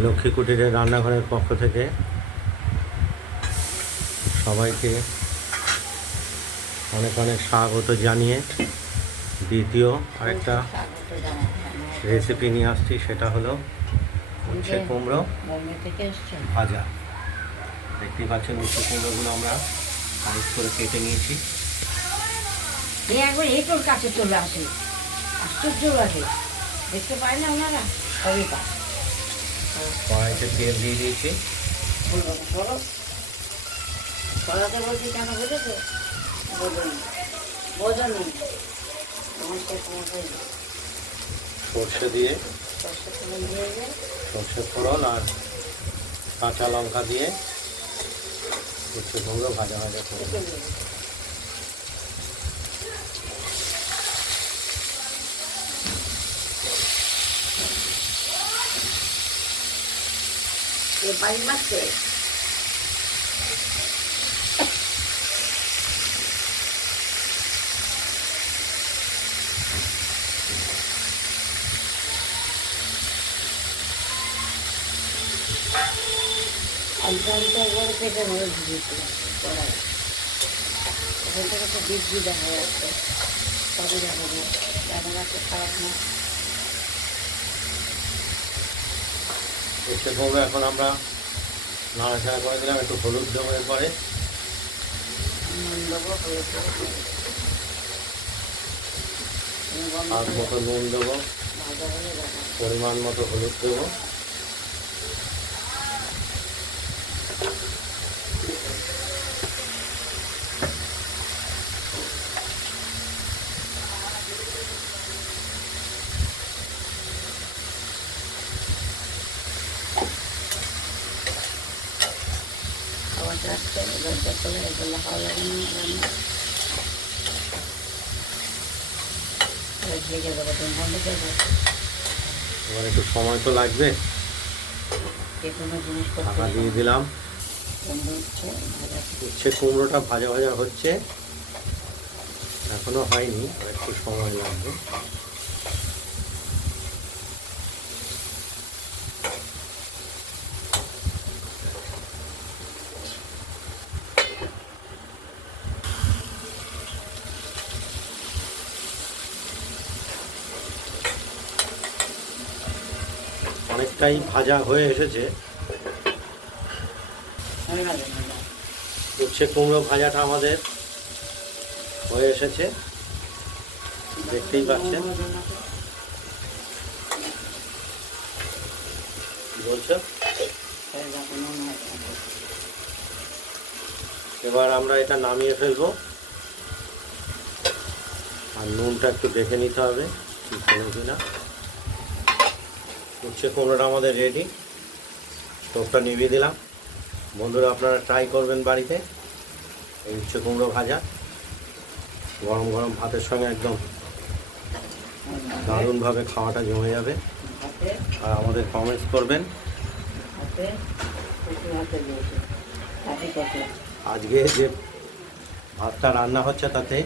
লক্ষ্মী কুটিরের রান্নাঘরের পক্ষ থেকে সবাইকে অনেক অনেক স্বাগত জানিয়ে দ্বিতীয় আরেকটা রেসিপি নিয়ে আসছি সেটা হলো উচ্ছে কুমড়ো ভাজা। দেখতে পাচ্ছেন উচ্ছে কুমড়োগুলো আমরা সাইজ করে কেটে নিয়েছি। একবার এটোর কাছে চলে আসে। আশ্চর্য লাগে। দেখতে পায় না ওনারা? সবই পায়। কড়াইতে তেল দিয়ে দিয়েছি। বলছি কেন বুঝেছ সর্ষে দিয়ে সরষে সর্ষে ফোড়ন আর কাঁচা লঙ্কা দিয়ে উচ্ছে কুমড়ো ভাজা ভাজা করে এ বাড়ি মারছে একদম তো একবারে পেটে ভরে ঢুকেছিলাম কড়াই ওখান থেকে তো বীজ যাচ্ছে। সবই দেখা যায় দেখা যাচ্ছে খারাপ না উচ্ছে পাবো এখন আমরা নাড়াচাড়া করে দিলাম, একটু হলুদ জমের পরে আর মতো নুন দেবো, পরিমাণ মতো হলুদ দেবো। এবার একটু সময় তো লাগবে। যে কোনো জিনিস ঢাকা দিয়ে দিলাম। হচ্ছে কুমড়োটা ভাজা ভাজা হচ্ছে। এখনও হয়নি একটু সময় লাগবে। অনেকটাই ভাজা হয়ে এসেছে। উচ্ছে কুমড়ো ভাজাটা আমাদের হয়ে এসেছে। দেখতেই পাচ্ছেন। কি এবার আমরা এটা নামিয়ে ফেলব। আর নুনটা একটু দেখে নিতে হবে হলো কিনা। উচ্ছে কুমড়োটা আমাদের রেডি স্টোভটা নিভিয়ে দিলাম। বন্ধুরা, আপনারা ট্রাই করবেন বাড়িতে। এই উচ্ছে কুমড়ো ভাজা। গরম গরম ভাতের সঙ্গে একদম দারুণভাবে খাওয়াটা জমে যাবে। আর আমাদের কমেন্টস করবেন। আজকে যে ভাতটা রান্না হচ্ছে তাতে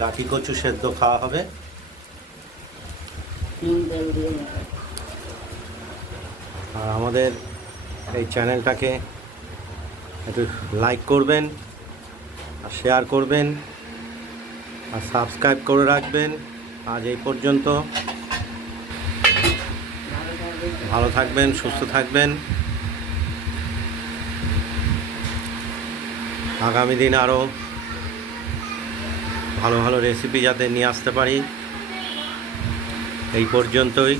গাঠি কচু সেদ্ধ খাওয়া হবে। আর আমাদের এই চ্যানেলটাকে একটু লাইক করবেন, আর শেয়ার করবেন, আর সাবস্ক্রাইব করে রাখবেন। আজ এই পর্যন্ত। ভালো থাকবেন, সুস্থ থাকবেন। আগামী দিন আরও ভালো ভালো রেসিপি যাতে নিয়ে আসতে পারি। এই পর্যন্তই।